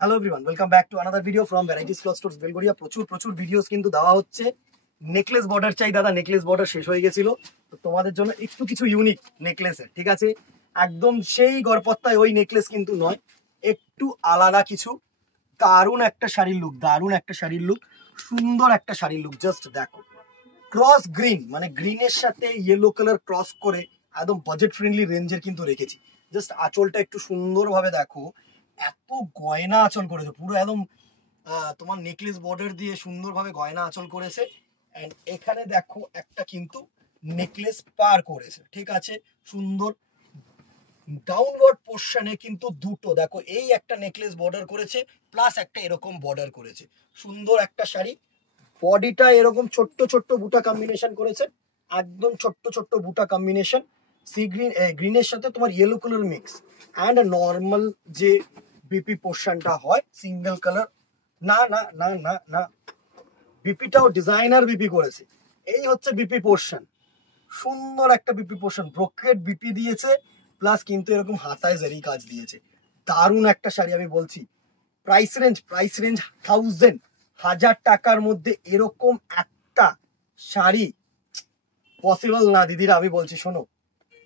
Hello everyone, welcome back to another video from varieties cloth stores Belgharia. প্রচুর videos কিন্তু দেওয়া হচ্ছে। নেকলেস বর্ডার চাই দাদা, নেকলেস বর্ডার শেষ হয়ে গেছিল, তো তোমাদের জন্য একটু কিছু ইউনিক নেকলেসের, ঠিক আছে? একদম সেই গড়পত্তায় ওই নেকলেস কিন্তু নয়, একটু আলাদা কিছু। দারুণ একটা শাড়ির লুক, দারুণ একটা শাড়ির লুক, সুন্দর একটা শাড়ির লুক। জাস্ট দেখো, ক্রস গ্রিন মানে গ্রিনের সাথে ইয়েলো কালার ক্রস করে একদম বাজেট ফ্রেন্ডলি রেঞ্জের কিন্তু রেখেছি। জাস্ট আঁচলটা একটু সুন্দরভাবে দেখো, এত গয়না আঁচল করেছে পুরো একদম তোমার নেকলেস বর্ডার দিয়ে সুন্দরভাবে গয়না আঁচল করেছে। এন্ড এখানে দেখো একটা কিন্তু নেকলেস পার করেছে, ঠিক আছে? সুন্দর ডাউনওয়ার্ড পোর্শনে কিন্তু দুটো দেখো, এই একটা নেকলেস বর্ডার করেছে প্লাস একটা এরকম বর্ডার করেছে। সুন্দর একটা শাড়ি, বডিটা এরকম ছোট্ট ছোট্ট বুটা কম্বিনেশন করেছে, একদম ছোট্ট ছোট্ট বুটা কম্বিনেশন। সি গ্রিন গ্রিনের সাথে তোমার yellow colour mix and normal যে বিপি পোর্শনটা হয় সিঙ্গেল কালার। না না না না না, বিপিটাও ডিজাইনার বিপি করেছে। এই হচ্ছে বিপি পোর্শন, সুন্দর একটা বিপি পোর্শন, ব্রোকেট বিপি দিয়েছে প্লাস কিন্তু এরকম হাতায় জারি কাজ দিয়েছে। দারুণ একটা শাড়ি আমি বলছি। প্রাইস রেঞ্জ 1000 টাকার মধ্যে এরকম একটা শাড়ি পসিবল না দিদিরা, আমি বলছি শোনো।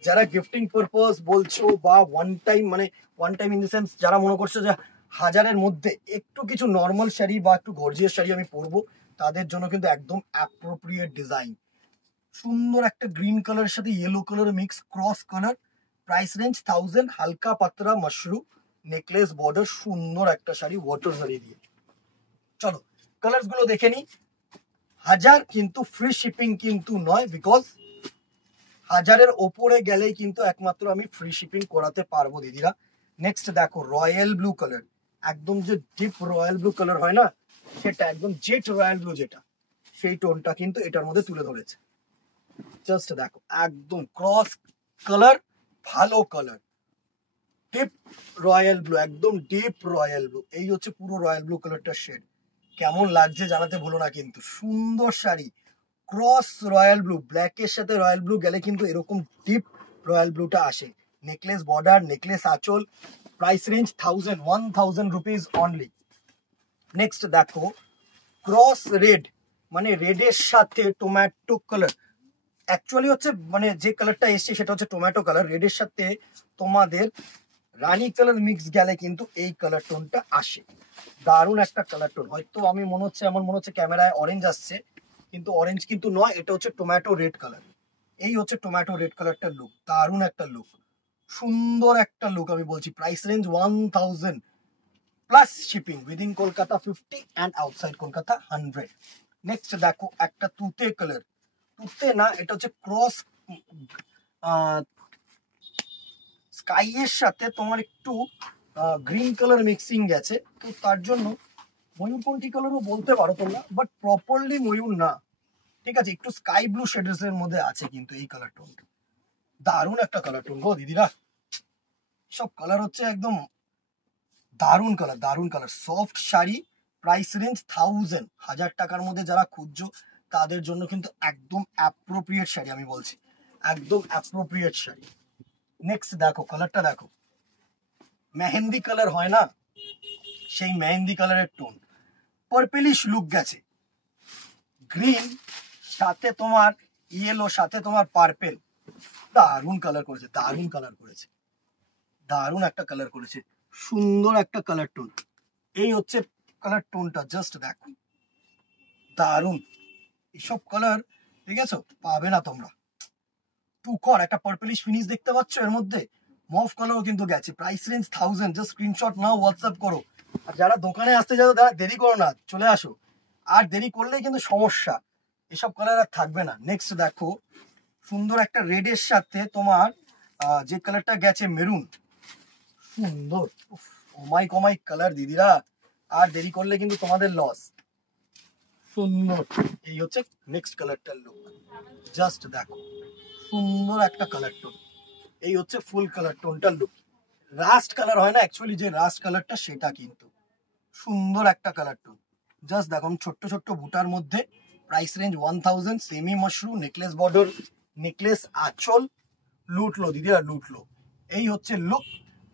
যারা গিফটিং পারপোজ বলছো বা one time in the sense, যারা মনে করছো যে 1000-এর মধ্যে একটু কিছু নর্মাল শাড়ি বা একটু গর্জিয়াস শাড়ি আমি পরবো, তাদের জন্য কিন্তু একদম অ্যাপ্রোপ্রিয়েট ডিজাইন। সুন্দর একটা গ্রিন কালারের সাথে yellow colour mix cross colour. Price range 1000, হালকা পাতলা মাশরু নেকলেস বর্ডার, সুন্দর একটা শাড়ি ওয়াটার শাড়ি দিয়ে। চলো কালার্স গুলো দেখে নি। 1000 কিন্তু ফ্রি শিপিং কিন্তু নয়, বিকজ 1000-এর ওপরে গেলেই কিন্তু একমাত্র আমি ফ্রি শিপিং করাতে পারবো দিদিরা। নেক্সট দেখো রয়্যাল ব্লু কালার, একদম যে ডিপ রয়্যাল ব্লু কালার হয় না, সেটা একদম জেট রয়্যাল ব্লু যেটা, সেই টোনটা কিন্তু এটার মধ্যে তুলে ধরেছে। জাস্ট দেখো, একদম ক্রস কালার, ভালো কালার, ডিপ রয়্যাল ব্লু, একদম ডিপ রয়্যাল ব্লু। এই হচ্ছে পুরো রয়্যাল ব্লু কালারটার শেড। কেমন লাগছে জানাতে ভুলো না কিন্তু। সুন্দর শাড়ি, ক্রস রয়্যাল ব্লু, ব্ল্যাকের সাথে রয়্যাল ব্লু গেলে কিন্তু এরকম ডিপ রয়্যাল ব্লুটা আসে। নেকলেস বর্ডার, নেকলেস আঁচল। Price range 1000 rupees only. Next দেখো ক্রস রেড, মানে রেডের সাথে টোম্যাটো কালার। অ্যাকচুয়ালি হচ্ছে মানে যে কালারটা এসছে সেটা হচ্ছে টোম্যাটো কালার, রেডের সাথে তোমাদের রানী কালার মিক্স গেলে কিন্তু এই কালার টোনটা আসে। দারুণ একটা কালার টোন। হয়তো আমার মনে হচ্ছে ক্যামেরায় অরেঞ্জ আসছে, কিন্তু অরেঞ্জ কিন্তু নয়, এটা হচ্ছে টোম্যাটো রেড কালার। এই হচ্ছে টোম্যাটো রেড কালারটার লুক, দারুণ একটা লুক, সুন্দর একটা লুক আমি বলছি। Price range 1000 plus shipping within Kolkata 50 and outside Kolkata 100। Next দেখো একটা তুতে কালার, তুতে না, এটা হচ্ছে ক্রস স্কাই এর সাথে তোমার একটু গ্রিন কালার মিক্সিং গেছে, তো তার জন্য ময়ূরকণ্ঠী কালারও বলতে পারো তোমরা, বাট প্রপারলি ময়ূর না, ঠিক আছে? একটু স্কাই ব্লু শেডস এর মধ্যে আছে কিন্তু এই কালার টোনটা। দারুণ একটা কালার টোন গো দিদিরা, সব কালার হচ্ছে একদম দারুণ কালার, দারুণ colour, soft sari. Price range 1000 টাকার মধ্যে যারা খুঁজছো তাদের জন্য কিন্তু একদম অ্যাপ্রোপ্রিয়েট শাড়ি আমি বলছি, একদম অ্যাপ্রোপ্রিয়েট শাড়ি। নেক্সট দেখো কালারটা দেখো, মেহেন্দি কালার হয় না, সেই মেহেন্দি কালারের টোন, পার্পেলিশ লুক গেছে, গ্রিন সাথে তোমার ইয়েলো সাথে তোমার পার্পেল। দারুণ কালার করেছে, দারুণ কালার করেছে, দারুণ একটা কালার করেছে, সুন্দর একটা কালার টোন। এই হচ্ছে কালার টোনটা, জাস্ট দেখো দারুণ। এসব কালার ঠিক আছে পাবে না তোমরা। টুকর একটা পার্পলিশ ফিনিশ দেখতে পাচ্ছ এর মধ্যে, মফ কালারও কিন্তু গেছে। প্রাইস রেঞ্জ 1000, জাস্ট স্ক্রিনশট নাও, হোয়াটসঅ্যাপ করো। আর যারা দোকানে আসতে যাও তারা দেরি করো না, চলে আসো, আর দেরি করলেই কিন্তু সমস্যা, এসব কালার আর থাকবে না। নেক্সট দেখো সুন্দর একটা রেডের সাথে তোমার যে কালারটা গেছে মেরুন, সুন্দর অমাইক কালার দিদিরা, আর দেরি করলে কিন্তু তোমাদের লস। সুন্দর, এই হচ্ছে নেক্সট কালারটার লুক, জাস্ট দেখো সুন্দর একটা কালার টোন। এই হচ্ছে ফুল কালার টোনটার লুক। রাস্ট কালার হয় না অ্যাকচুয়ালি, যে রাস্ট কালারটা সেটা কিন্তু সুন্দর একটা কালার টোন। জাস্ট দেখো ছোট্ট ছোট্ট বুটার মধ্যে। Price range 1000, semi Mashru, necklace border, necklace আঁচল, লুটলো দিদিরা লুটলো। এই হচ্ছে লুক,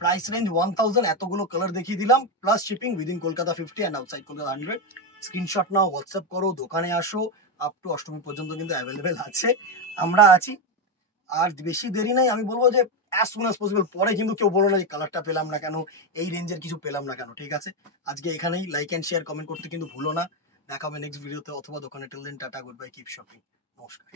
প্রাইস রেঞ্জ 1000, এতগুলো কালার দেখিয়ে দিলাম, plus shipping within Kolkata 50 and outside Kolkata 100। Screenshot now, WhatsApp করো, দোকানে আসো, আপ টু অষ্টমী পর্যন্ত কিন্তু অ্যাভেলেবেল আছে, আমরা আছি। আর বেশি দেরি নাই, আমি বলবো যে অ্যাজ সুন অ্যাজ পসিবল। পরে কিন্তু কেউ বলো না যে কালারটা পেলাম না কেন, এই রেঞ্জের কিছু পেলাম না কেন, ঠিক আছে? আজকে এখানেই, লাইক অ্যান্ড শেয়ার কমেন্ট করতে কিন্তু ভুলো না। দেখা হবে নেক্সট ভিডিওতে অথবা দোকানে। Till then tata, good bye, keep shopping, নমস্কার।